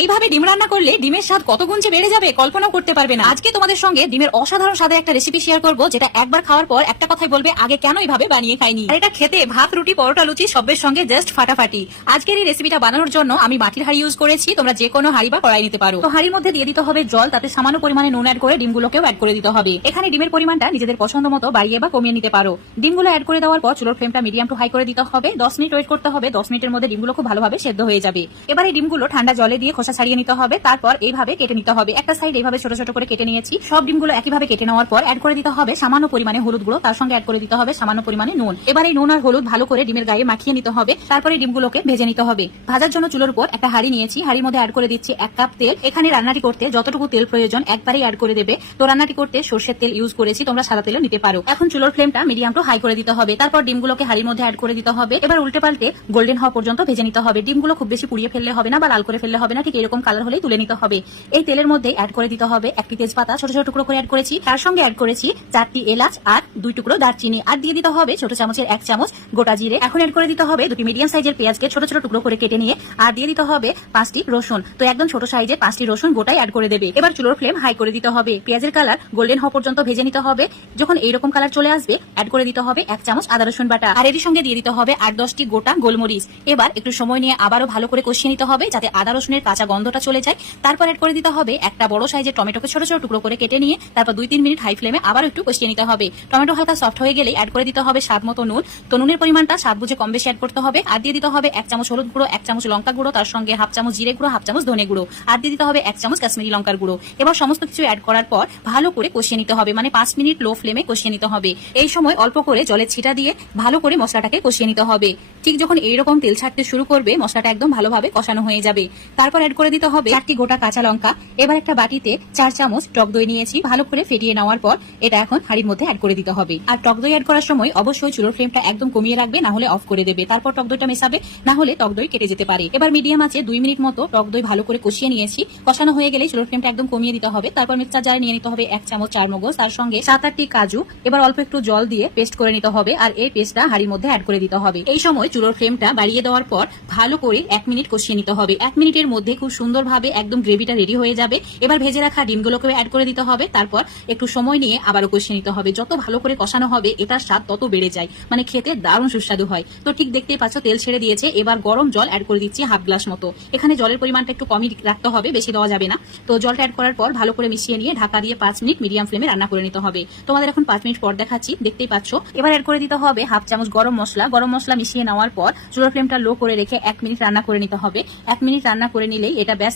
এইভাবে ডিম রান্না করলে ডিমের স্বাদ কত গুণ যে বেড়ে যাবে কল্পনাও করতে পারবে না। আজকে তোমাদের সঙ্গে ডিমের অসাধারণ স্বাদের একটা রেসিপি শেয়ার করব, যেটা একবার খাওয়ার পর একটা কথাই বলবে আগে কেন এইভাবে বানিয়ে খাইনি। আর এটা খেতে ভাত, রুটি, পরোটা, লুচি সবের সঙ্গে জাস্ট ফাটাফাটি। আজকের এই রেসিপিটা বানানোর জন্য আমি মাটির হাঁড়ি ইউজ করেছি, তোমরা যে কোনো হাঁড়ি বা কড়াই নিতে পারো। তো হাঁড়ির মধ্যে দিয়ে দিতে হবে জল, তাতে সামান্য পরিমাণে নুন অ্যাড করে ডিমগুলোকেও অ্যাড করে দিতে হবে। এখানে ডিমের পরিমাণটা নিজেদের পছন্দ মতো বাড়িয়ে বা কমিয়ে নিতে পারো। ডিমগুলো অ্যাড করে দেওয়ার পর চুলোর ফ্লেমটা মিডিয়াম টু হাই করে দিতে হবে। 10 মিনিট ওয়েট করতে হবে। 10 মিনিটের মধ্যে ডিমগুলো খুব ভালোভাবে সেদ্ধ হয়ে যাবে। এবার এই ডিমগুলো ঠান্ডা জলে দিয়ে খোসা ছাড়িয়ে নিতে হবে। তারপর এইভাবে কেটে নিতে হবে। একটা সাইড এইভাবে ছোট ছোট করে কেটে নিয়েছি। সব ডিমগুলো একইভাবে কেটে নেওয়ার পর অ্যাড করে দিতে হবে সামান্য পরিমাণে হলুদ গুঁড়ো, তার সঙ্গে অ্যাড করে দিতে হবে সামান্য পরিমাণে নুন। এবার এই নুন আর হলুদ ভালো করে ডিমের গায়ে মাখিয়ে নিতে হবে। তারপরে ডিমগুলোকে ভেজে নিতে হবে। ভাজার জন্য চুলোর উপর একটা হাঁড়ি নিয়েছি। হাঁড়ির মধ্যে অ্যাড করে দিচ্ছি 1 কাপ তেল। এখানে রান্নাটি করতে যতটুকু তেল প্রয়োজন একবারেই অ্যাড করে দেবে। তো রান্নাটি করতে সরষের তেল ইউজ করেছি, তোমরা সাদা তেলও নিতে পারো। এখন চুলোর ফ্লেমটা মিডিয়াম টু হাই করে দিতে হবে। তারপর ডিমগুলোকে হাঁড়ির মধ্যে অ্যাড করে দিতে হবে। এবার উল্টে পাল্টে গোল্ডেন হওয়া পর্যন্ত ভেজে নিতে হবে। ডিমগুলো খুব বেশি পুড়িয়ে ফেললে হবে না বা লাল করে ফেললে হবে না, ঠিক এরকম কালার হলেই তুলে নিতে হবে। এই তেলের মধ্যে অ্যাড করে দিতে হবে একটি তেজপাতা ছোট ছোট টুকরো করে অ্যাড করেছি। তার সঙ্গে অ্যাড করেছি 4টি এলাচ আর 2 টুকরো দারচিনি। আর দিয়ে দিতে হবে ছোট চামচের 1 চামচ গোটা জিরে। এখন অ্যাড করে দিতে হবে 2টি মিডিয়াম সাইজের পেঁয়াজকে ছোট ছোট টুকরো করে কেটে নিয়ে। আর দিয়ে দিতে হবে 5টি রসুন। তো একদম ছোট সাইজের 5টি রসুন গোটাই অ্যাড করে দেবে। এবার চুলোর ফ্লেম হাই করে দিতে হবে। পেঁয়াজের কালার গোল্ডেন হওয়া পর্যন্ত ভেজে নিতে হবে। যখন এইরকম কালার চলে আসবে অ্যাড করে দিতে হবে 1 চামচ আদা রসুন বাটা। আর এর সঙ্গে দিয়ে দিতে হবে 8-10টি গোটা গোলমরিচ। এবার একটু সময় নিয়ে আবারও ভালো করে কষিয়ে নিতে হবে, যাতে আদা রসুনের কাঁচা গন্ধটা চলে যায়। তারপর অ্যাড করে দিতে হবে একটা বড় সাইজের টমেটোকে ছোট ছোট টুকরো করে কেটে নিয়ে তারপর 2-3 মিনিট হাই ফ্লেমে আবার একটু কষিয়ে নিতে হবে। টমেটো হালকা সফট হয়ে গেলে অ্যাড করে দিতে হবে স্বাদ মতো নুন। তো নুনের পরিমাণটা স্বাদ বুঝে কম বেশি অ্যাড করতে হবে। আর দিয়ে দিতে হবে 1 চামচ হলুদ গুঁড়ো, 1 চামচ লঙ্কা গুঁড়ো, তার সঙ্গে হাফ চামচ জিরে গুঁড়ো, হাফ চামচ ধনে গুঁড়ো। আর দিয়ে দিতে হবে 1 চামচ কাশ্মীরি লঙ্কার গুঁড়ো। এবার সমস্ত কিছু অ্যাড করার পর ভালো করে কষিয়ে নিতে হবে, মানে 5 মিনিট লো ফ্লেমে কষিয়ে নিতে হবে। এই সময় অল্প করে জলের ছিটা দিয়ে ভালো করে মশলাটাকে কষিয়ে নিতে হবে। ঠিক যখন এইরকম তেল ছাড়তে শুরু করবে মশলাটা একদম ভালোভাবে কষানো হয়ে যাবে। তারপর অ্যাড করে দিতে হবে 4টি গোটা কাঁচা লঙ্কা। এবার একটা বাটিতে 4 চামচ টক দই নিয়েছি। ভালো করে ফেটিয়ে নেওয়ার পর এটা এখন হাঁড়ির মধ্যে অ্যাড করে দিতে হবে। আর টক দই অ্যাড করার সময় অবশ্যই চুলোর ফ্লেমটা একদম কমিয়ে রাখবে, না হলে অফ করে দেবে। তারপর টক দইটা মেশাবে, না হলে টক দই কেটে যেতে পারে। এবার মিডিয়াম আছে 2 মিনিট মতো টক দই ভালো করে কষিয়ে নিয়েছি। কষানো হয়ে গেলে চুলোর ফ্লেমটা একদম কমিয়ে দিতে হবে। তারপর মিক্সার জারে নিয়ে নিতে হবে 1 চামচ চারমগজ, তার সঙ্গে 7-8টি কাজু। এবার অল্প একটু জল দিয়ে পেস্ট করে নিতে হবে। আর এই পেস্টটা হাঁড়ির মধ্যে অ্যাড করে দিতে হবে। এই সময় চুলোর ফ্লেমটা বাড়িয়ে দেওয়ার পর ভালো করে 1 মিনিট কষিয়ে নিতে হবে। 1 মিনিটের মধ্যে খুব সুন্দরভাবে একদম গ্রেভিটা রেডি হয়ে যাবে। এবার ভেজে রাখা ডিমগুলোকে অ্যাড করে দিতে হবে। তারপর একটু সময় নিয়ে আবারও কষিয়ে নিতে হবে। যত ভালো করে কষানো হবে এটার স্বাদ তত বেড়ে যায়, মানে খেতে দারুণ সুস্বাদু হয়। তো ঠিক দেখতেই পাচ্ছ তেল ছেড়ে দিয়েছে। এবার গরম জল অ্যাড করে দিচ্ছি হাফ গ্লাস মতো। এখানে জলের পরিমাণটা একটু কমই রাখতে হবে, বেশি দেওয়া যাবে না। তো জলটা অ্যাড করার পর ভালো করে মিশিয়ে নিয়ে ঢাকা দিয়ে 5 মিনিট মিডিয়াম ফ্লেমে রান্না করে নিতে হবে। তোমাদের এখন 5 মিনিট পর দেখাচ্ছি, দেখতেই পাচ্ছ। এবার অ্যাড করে দিতে হবে হাফ চামচ গরম মশলা। গরম মশলা মিশিয়ে নেওয়ার পর চুলোর ফ্লেমটা লো করে রেখে 1 মিনিট রান্না করে নিতে হবে। 1 মিনিট রান্না করে নিলেই এটা ব্যাস